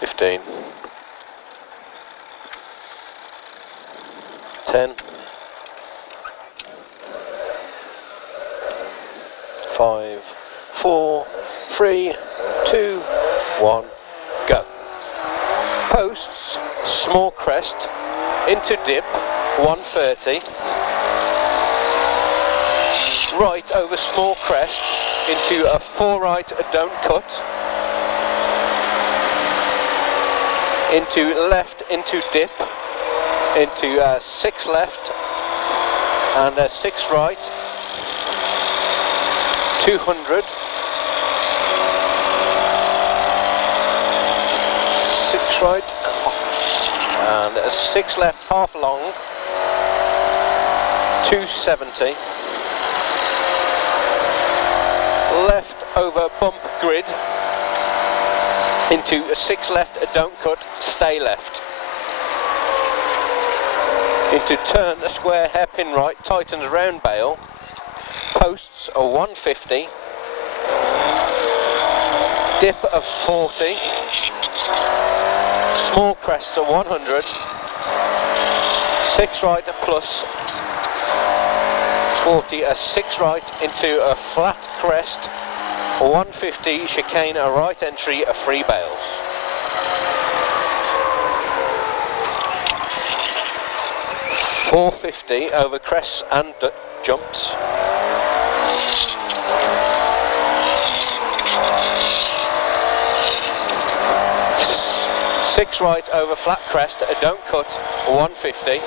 15, 10, 5, 4, 3, 2, 1, go. Posts, small crest, into dip, 130. Right over small crest, into a 4 right, don't cut. Into left, into dip, into 6 left, and 6 right. 200, 6 right, and 6 left, half long, 270, left over bump grid, into 6 left, don't cut, stay left, into turn a square hairpin right, tightens round bail, posts a 150, dip of 40, small crest a 100, 6 right plus 40, a 6 right into a flat crest, 150, chicane a right entry, a 3 bails. .450 over crests and jumps. 6 right over flat crest, don't cut, 150.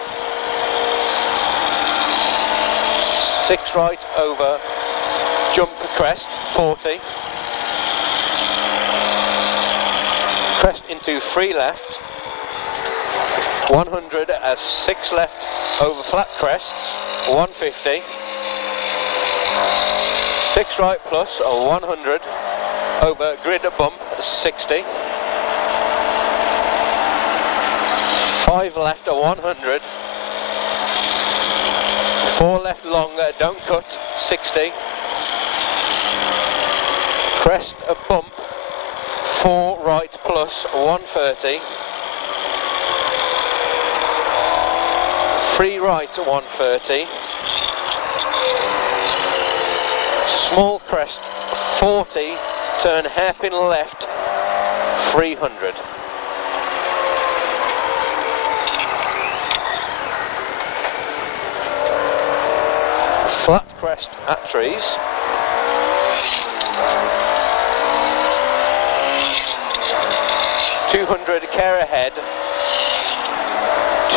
6 right over jump crest, 40. Crest into 3 left, 100 as 6 left over flat crests, 150. 6 right plus, 100 over grid bump, 60. 5 left, 100. 4 left long, don't cut, 60. Crest a bump, 4 right plus, 130. 3 right, 130. Small crest, 40. Turn hairpin left, 300. Flat crest at trees. .200 care ahead.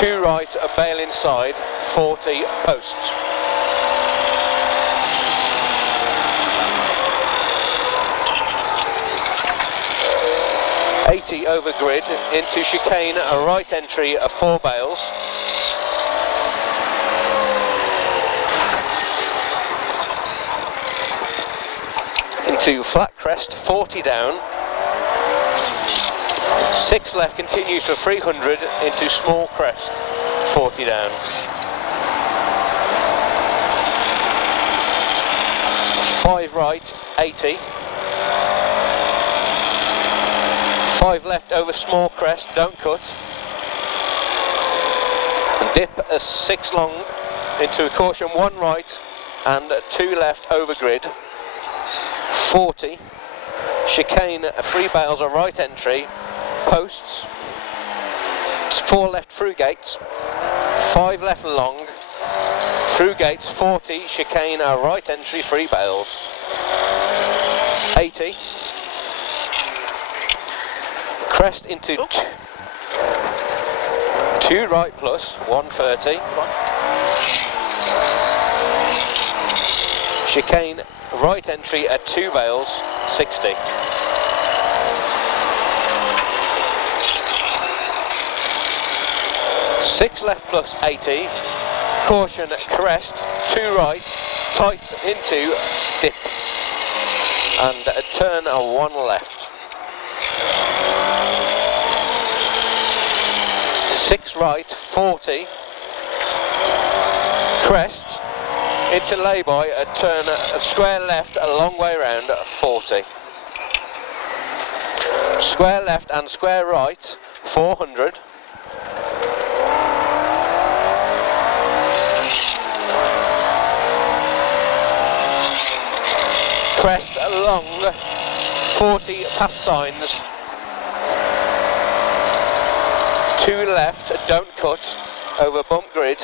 2 right, a bail inside, 40 posts. .80 over grid, into chicane, a right entry, a 4 bails. Into flat crest, 40 down. 6 left continues for 300 into small crest, 40 down. 5 right, 80. 5 left over small crest, don't cut. Dip a 6 long into a caution, 1 right and 2 left over grid. 40. Chicane, 3 bails, a right entry. Posts. 4 left through gates. 5 left long. Through gates, 40. Chicane, a right entry, 3 bails. 80. Crest into 2 right plus, 130. Chicane, right entry at 2 bails, 60. Six left plus 80. Caution crest, 2 right, tight into dip. And a turn a 1 left. 6 right, 40. Crest. Into lay-by, a turn, a square left, a long way round, 40. Square left and square right, 400. Crest long, 40 pass signs. 2 left, don't cut, over bump grid.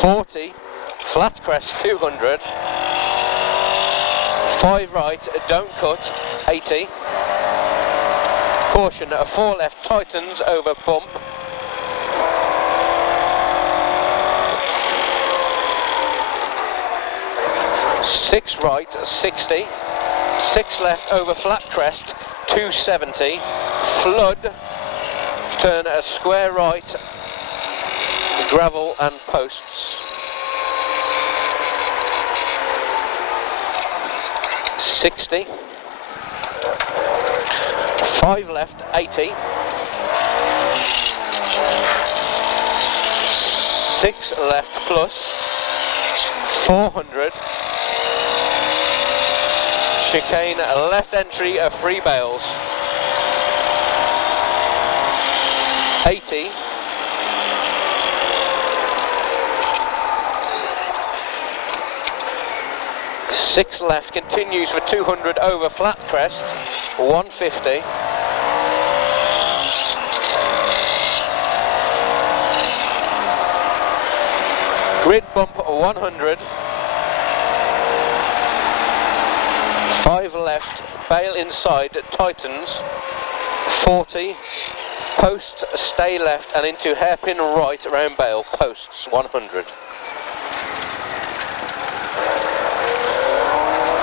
40, flat crest, 200. 5 right, don't cut, 80. Caution, 4 left, tightens over bump. 6 right, 60. 6 left over flat crest, 270. Flood, turn a square right, gravel and posts. 60. 5 left, 80. 6 left plus, 400. Chicane, left entry, 3 bales. 80. Six left, continues for 200 over flat crest, 150. Grid bump 100. 5 left, bail inside, tightens, 40. Post, stay left and into hairpin right around bail, posts, 100.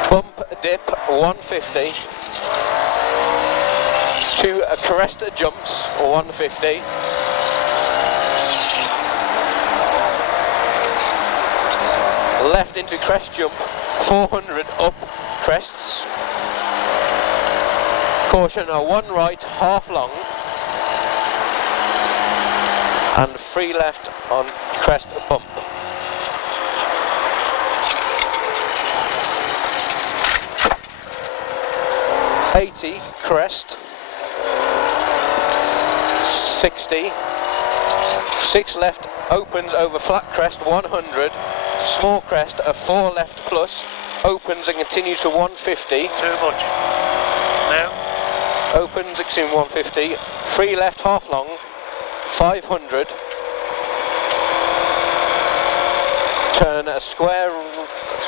Bump, dip, 150. 2 crest jumps, 150. Left into crest jump, 400 up crests. Caution, 1 right, half long. And 3 left on crest bump. .80 crest, 60, 6 left opens over flat crest, 100, small crest, 4 left plus, opens and continues to 150. Too much. Now? Opens, extreme 150, 3 left half long, 500. Turn a square,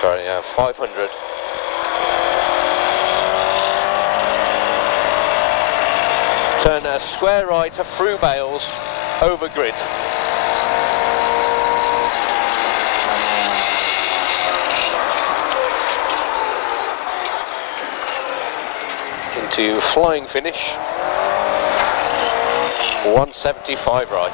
500. Turn a square right through bales, over grid. Into flying finish, 175 right.